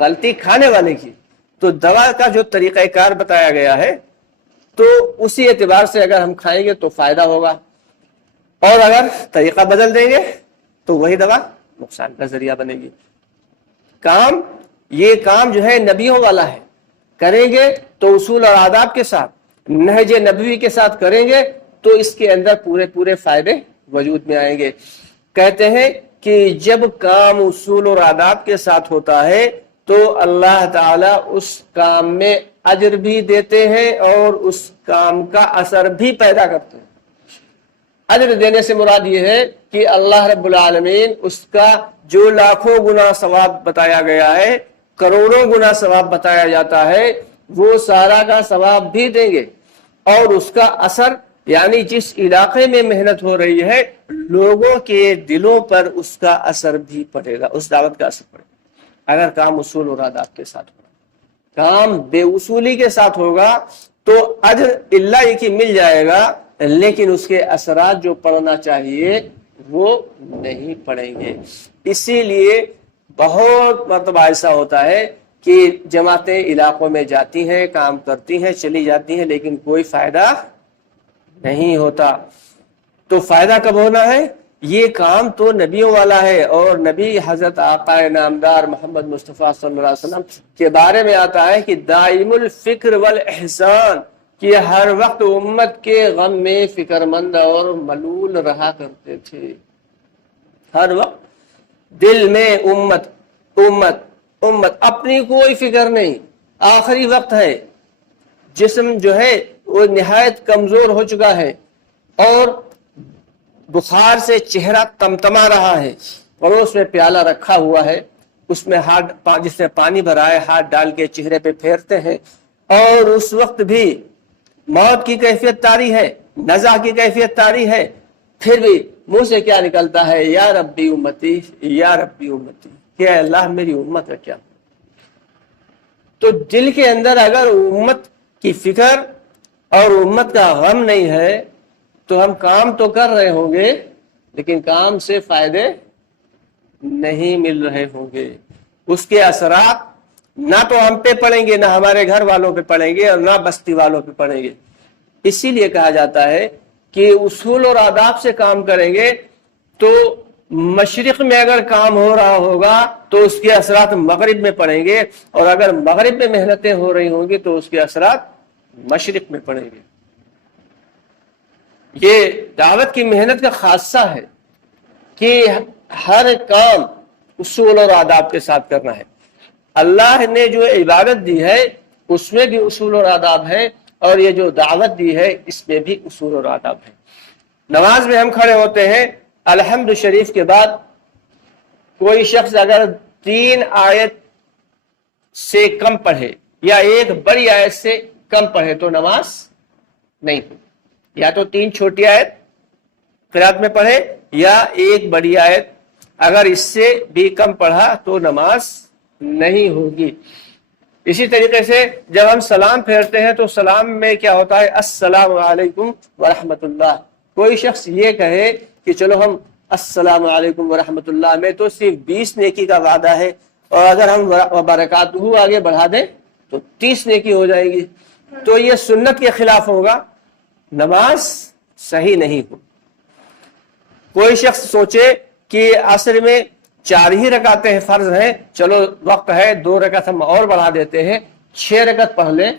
غلطی کھانے والے کی، تو دوا کا جو طریقہ کار بتایا گیا ہے تو اسی اعتبار سے اگر ہم کھائیں گے تو فائدہ ہوگا، اور اگر طریقہ بدل دیں گے تو وہی دوا نقصان کا ذریعہ بنے گی۔ یہ کام جو ہے نبیوں والا ہے، کریں گے تو اصول اور آداب کے ساتھ، نہج نبوی کے ساتھ کریں گے تو اس کے اندر پورے فائدے وجود میں آئیں گے۔ کہتے ہیں کہ جب کام اصول اور آداب کے ساتھ ہوتا ہے تو اللہ تعالیٰ اس کام میں اجر بھی دیتے ہیں اور اس کام کا اثر بھی پیدا کرتے ہیں۔ اجر دینے سے مراد یہ ہے کہ اللہ رب العالمین اس کا جو لاکھوں گنا ثواب بتایا گیا ہے، کروڑوں گنا ثواب بتایا جاتا ہے، وہ سارا کا ثواب بھی دیں گے، اور اس کا اثر یعنی جس علاقے میں محنت ہو رہی ہے لوگوں کے دلوں پر اس کا اثر بھی پڑے گا، اس دعوت کا اثر پڑے گا۔ اگر کام اصول اور آداب کے ساتھ ہوگا، کام بے اصولی کے ساتھ ہوگا تو اجر اللہ یہ کہ مل جائے گا، لیکن اس کے اثرات جو پڑنا چاہیے وہ نہیں پڑیں گے۔ اسی لیے بہت مرتبہ ایسا ہوتا ہے کہ جماعتیں علاقوں میں جاتی ہیں، کام کرتی ہیں، چلی جاتی ہیں، لیکن کوئی فائدہ نہیں ہوتا۔ تو فائدہ کب ہونا ہے؟ یہ کام تو نبیوں والا ہے، اور نبی حضرت آقا نامدار محمد مصطفیٰ صلی اللہ علیہ وسلم کے بارے میں آتا ہے کہ دائم الفکر والاحسان، کہ ہر وقت امت کے غم میں فکر مند اور ملول رہا کرتے تھے۔ ہر وقت دل میں امت امت امت، اپنی کوئی فکر نہیں۔ آخری وقت ہے، جسم جو ہے وہ نہایت کمزور ہو چکا ہے، اور بخار سے چہرہ تمتما رہا ہے، پڑوس میں پیالہ رکھا ہوا ہے، اس میں جس میں پانی بھرا ہے ہاتھ ڈال کے چہرے پہ پھیرتے ہیں، اور اس وقت بھی موت کی کیفیت طاری ہے، نزع کی کیفیت طاری ہے، پھر بھی منہ سے کیا نکلتا ہے؟ یا ربی امتی یا ربی امتی، کہ اے اللہ میری امت کا کیا؟ تو دل کے اندر اگر امت کی فکر اور امت کا غم نہیں ہے تو ہم کام تو کر رہے ہوں گے لیکن کام سے فائدے نہیں مل رہے ہوں گے، اس کے اثرات نہ تو ہم پہ پڑیں گے، نہ ہمارے گھر والوں پہ پڑیں گے، اور نہ بستی والوں پہ پڑیں گے۔ اسی لیے کہا جاتا ہے کہ اصول اور آداب سے کام کریں گے تو مشرق میں اگر کام ہو رہا ہوگا تو اس کے اثرات مغرب میں پڑیں گے، اور اگر مغرب میں محنتیں ہو رہی ہوں گی تو اس کے اثرات مشرق میں پڑیں گے۔ یہ دعوت کی محنت کا خاصہ ہے کہ ہر کام اصول اور آداب کے ساتھ کرنا ہے۔ اللہ نے جو عبادت دی ہے اس میں بھی اصول اور آداب ہے، اور یہ جو دعوت دی ہے اس میں بھی اصول اور آداب ہے۔ نماز میں ہم کھڑے ہوتے ہیں، الحمد شریف کے بعد کوئی شخص اگر 3 آیت سے کم پڑھے یا ایک بڑی آیت سے کم پڑھے تو نماز نہیں ہوگی، یا تو 3 چھوٹی آیت قرات میں پڑھے یا ایک بڑی آیت، اگر اس سے بھی کم پڑھا تو نماز نہیں ہوگی۔ اسی طریقے سے جب ہم سلام پھیرتے ہیں تو سلام میں کیا ہوتا ہے؟ السلام علیکم ورحمۃ اللہ۔ کوئی شخص یہ کہے کہ چلو ہم السلام علیکم ورحمۃ اللہ میں تو صرف 20 نیکی کا وعدہ ہے، اور اگر ہم برکاتہ آگے بڑھا دیں تو 30 نیکی ہو جائے گی، تو یہ سنت کے خلاف ہوگا، نماز صحیح نہیں ہو۔ کوئی شخص سوچے کہ عصر میں 4 ہی رکعتیں فرض ہیں، چلو وقت ہے 2 رکعت ہم اور بڑھا دیتے ہیں، 6 رکعت پڑھ لیں،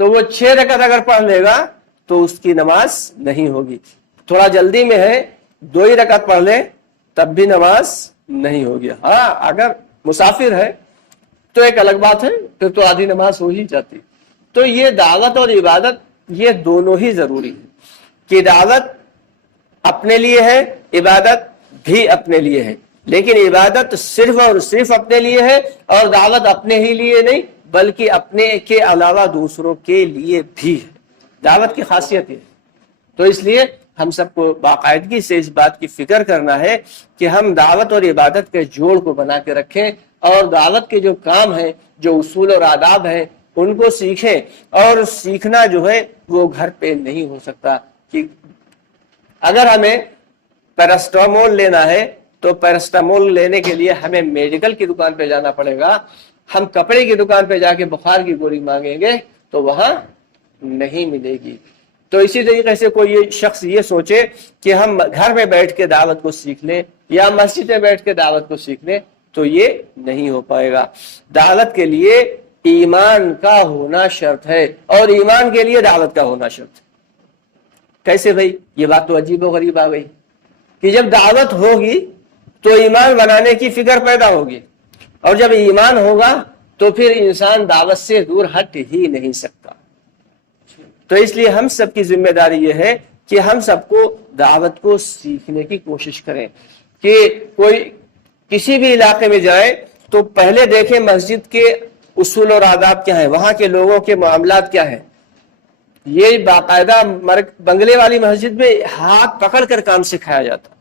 تو وہ 6 رکعت اگر پڑھ لے گا تو اس کی نماز نہیں ہوگی۔ تھوڑا جلدی میں ہے 2 ہی رکعت پڑھ لیں تب بھی نماز نہیں ہوگی۔ ہاں اگر مسافر ہے تو ایک الگ بات ہے، پھر تو آدھی نماز ہو ہی جاتی۔ تو یہ دعوت اور عبادت یہ دونوں ہی ضروری ہے، کہ دعوت اپنے لیے ہے، عبادت بھی اپنے لیے ہے، لیکن عبادت صرف اور صرف اپنے لیے ہے، اور دعوت اپنے ہی لیے نہیں بلکہ اپنے کے علاوہ دوسروں کے لیے بھی ہے۔ دعوت کی خاصیت ہے، تو اس لیے ہم سب کو باقاعدگی سے اس بات کی فکر کرنا ہے کہ ہم دعوت اور عبادت کے جوڑ کو بنا کے رکھیں، اور دعوت کے جو کام ہیں، جو اصول اور آداب ہیں، ان کو سیکھیں۔ اور سیکھنا جو ہے وہ گھر پہ نہیں ہو سکتا، کہ اگر ہمیں پیراسٹامول لینا ہے تو پیراسٹامول لینے کے لیے ہمیں میڈیکل کی دکان پہ جانا پڑے گا، ہم کپڑے کی دکان پہ جا کے بخار کی گولی مانگیں گے تو وہاں نہیں ملے گی۔ تو اسی طریقے سے کوئی شخص یہ سوچے کہ ہم گھر میں بیٹھ کے دعوت کو سیکھ لیں یا مسجد میں بیٹھ کے دعوت کو سیکھ لیں تو یہ نہیں ہو پائے گا۔ دعوت کے لیے ایمان کا ہونا شرط ہے اور ایمان کے لیے دعوت کا ہونا شرط ہے۔ کیسے بھائی؟ یہ بات تو عجیب و غریب آ گئی کہ جب دعوت ہوگی تو ایمان بنانے کی فکر پیدا ہوگی، اور جب ایمان ہوگا تو پھر انسان دعوت سے دور ہٹ ہی نہیں سکتا۔ تو اس لیے ہم سب کی ذمہ داری یہ ہے کہ ہم سب کو دعوت کو سیکھنے کی کوشش کریں کہ کوئی کسی بھی علاقے میں جائے تو پہلے دیکھیں مسجد کے اصول اور آداب کیا ہیں، وہاں کے لوگوں کے معاملات کیا ہیں۔ یہ باقاعدہ بنگلے والی مسجد میں ہاتھ پکڑ کر کام سکھایا جاتا،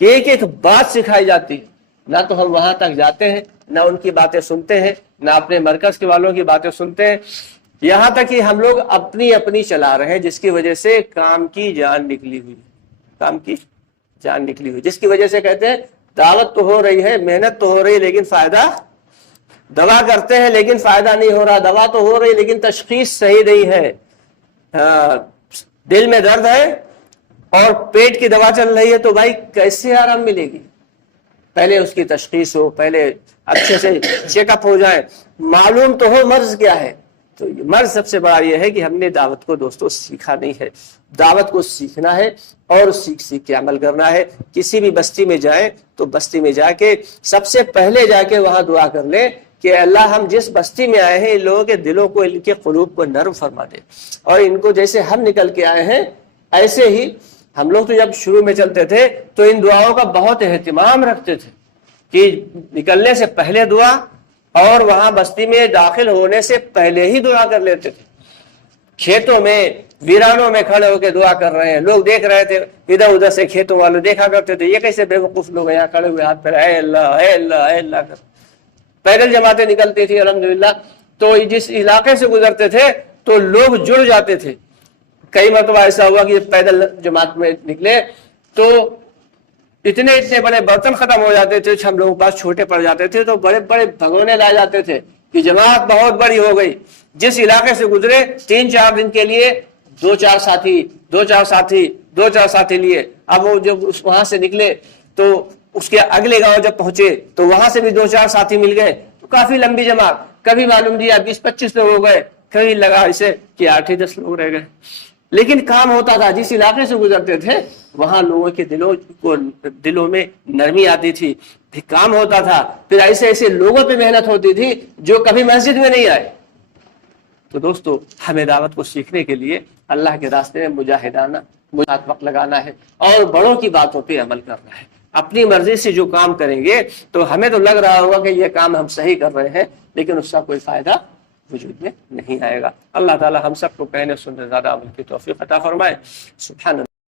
ایک ایک بات سکھائی جاتی ہے۔ نہ تو ہم وہاں تک جاتے ہیں، نہ ان کی باتیں سنتے ہیں، نہ اپنے مرکز کے والوں کی باتیں سنتے ہیں، یہاں تک کہ ہم لوگ اپنی اپنی چلا رہے ہیں، جس کی وجہ سے کام کی جان نکلی ہوئی، کام کی جان نکلی ہوئی، جس کی وجہ سے کہتے ہیں دعوت تو ہو رہی ہے، محنت تو ہو رہی ہے، لیکن فائدہ، دوا کرتے ہیں لیکن فائدہ نہیں ہو رہا، دوا تو ہو رہی ہے لیکن تشخیص صحیح نہیں ہے، دل میں درد ہے اور پیٹ کی دوا چل رہی ہے تو بھائی کیسے آرام ملے گی؟ پہلے اس کی تشخیص ہو، پہلے اچھے سے چیک اپ ہو جائے، معلوم تو ہو مرض کیا ہے۔ تو مرض سب سے بڑا یہ ہے کہ ہم نے دعوت کو دوستوں سیکھا نہیں ہے۔ دعوت کو سیکھنا ہے اور سیکھ سیکھ کے عمل کرنا ہے۔ کسی بھی بستی میں جائیں تو بستی میں جا کے سب سے پہلے جا کے وہاں دعا کر لیں کہ اللہ ہم جس بستی میں آئے ہیں ان لوگوں کے دلوں کو، ان کے قلوب کو نرم فرما دے، اور ان کو جیسے ہم نکل کے آئے ہیں ایسے ہی ہم لوگ تو جب شروع میں چلتے تھے تو ان دعاؤں کا بہت اہتمام رکھتے تھے کہ نکلنے سے پہلے دعا اور وہاں بستی میں داخل ہونے سے پہلے ہی دعا کر لیتے تھے۔ کھیتوں میں ویرانوں میں کھڑے ہو کے دعا کر رہے ہیں، لوگ دیکھ رہے تھے ادھر ادھر سے، کھیتوں والے دیکھا کرتے تھے یہ کیسے بے وقوف لوگ یہاں کھڑے ہوئے ہاتھ پہ اے اللہ اے اللہ اے اللہ کر۔ پیدل جماعتیں نکلتی تھی الحمدللہ، تو جس علاقے سے گزرتے تھے تو لوگ جڑ جاتے تھے۔ کئی مرتبہ ایسا ہوا کہ پیدل جماعت میں نکلے تو اتنے بڑے برتن ختم ہو جاتے تھے، ہم لوگوں کے پاس چھوٹے پڑ جاتے تھے تو بڑے بڑے بھگونے لائے جاتے تھے کہ جماعت بہت بڑی ہو گئی۔ جس علاقے سے گزرے 3-4 دن کے لیے 2-4 ساتھی لیے، اب وہ جب وہاں سے نکلے تو اس کے اگلے گاؤں جب پہنچے تو وہاں سے بھی 2-4 ساتھی مل گئے، تو کافی لمبی جماعت، کبھی معلوم دیا 20-25 لوگ ہو گئے، کبھی لگا اسے کہ 8-10 لوگ رہ گئے، لیکن کام ہوتا تھا۔ جس علاقے سے گزرتے تھے وہاں لوگوں کے دلوں میں نرمی آتی تھی، پھر کام ہوتا تھا، پھر ایسے ایسے لوگوں پہ محنت ہوتی تھی جو کبھی مسجد میں نہیں آئے۔ تو دوستو ہمیں دعوت کو سیکھنے کے لیے اللہ کے راستے میں مجاہدانہ وقت لگانا ہے اور بڑوں کی باتوں پہ عمل کرنا ہے۔ اپنی مرضی سے جو کام کریں گے تو ہمیں تو لگ رہا ہوگا کہ یہ کام ہم صحیح کر رہے ہیں، لیکن اس کا کوئی فائدہ وجود میں نہیں آئے گا۔ اللہ تعالی ہم سب کو کہنے سننے زیادہ عمل کی توفیق عطا فرمائے۔ سبحان